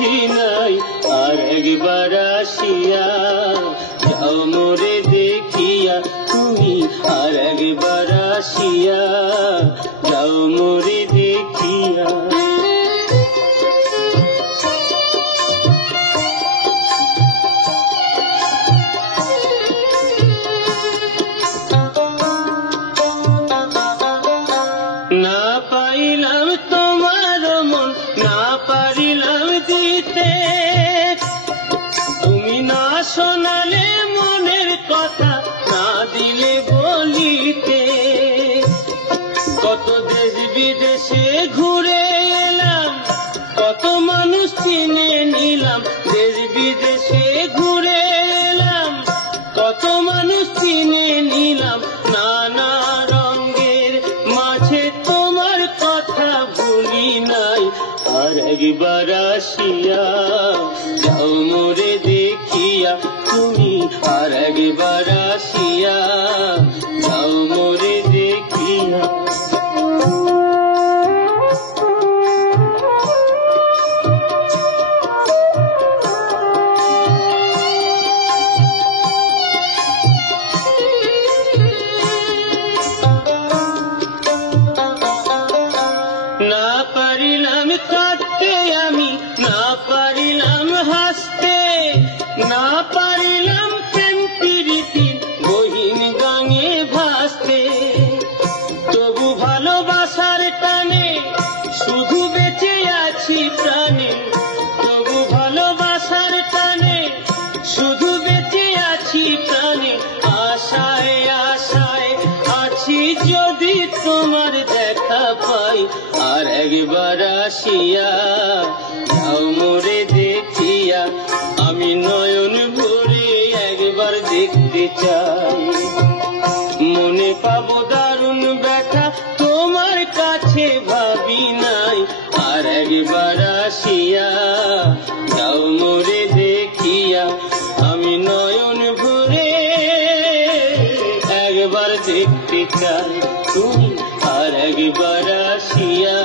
বুঝি নাই, আর একবার আসিয়া যাও মোরে দেখিয়া, তুমি আর একবার আসিয়া যাও মোরে দেখিয়া। না পাইলাম তোমার মন, না পারিলাম দিতে, তুমি না শোনালে মনের কথা, না দিলে বলিতে। কত দেশ বিদেশে ঘুরে এলাম, কত মানুষ চিনে নিলাম, দেশ বিদেশে ঘুরে এলাম, কত মানুষ চিনে নিলাম, নানা রঙের মাঝে তোমার কথা ভুলি নাই, আর একবার আসিয়া যাও মোরে দেখিয়া, তুমি আর একবার আসিয়া যাও মোরে দেখিয়া। না পারিলাম কাঁদতে আমি, না পারিলাম হাসতে, না পারিলাম প্রেম প্রীতির গহীন গাঙে ভাসতে। তবু ভালোবাসার টানে শুধু বেঁচে আছি প্রাণে, তবু ভালোবাসার টানে শুধু বেঁচে আছি প্রাণে। আশায় আশায় আছি যদি তোমার দেখা পাই, আর একবার আসিয়া যাও মোরে দেখিয়া, আমি নয়ন ভরে একবার দেখতে চাই। মনে পাবো দারুণ ব্যথা, তোমার কাছে ভাবি নাই, আর একবার আসিয়া যাও মোরে দেখিয়া, আমি নয়ন ভরে একবার দেখতে চাই, তুমি আর একবার আসিয়া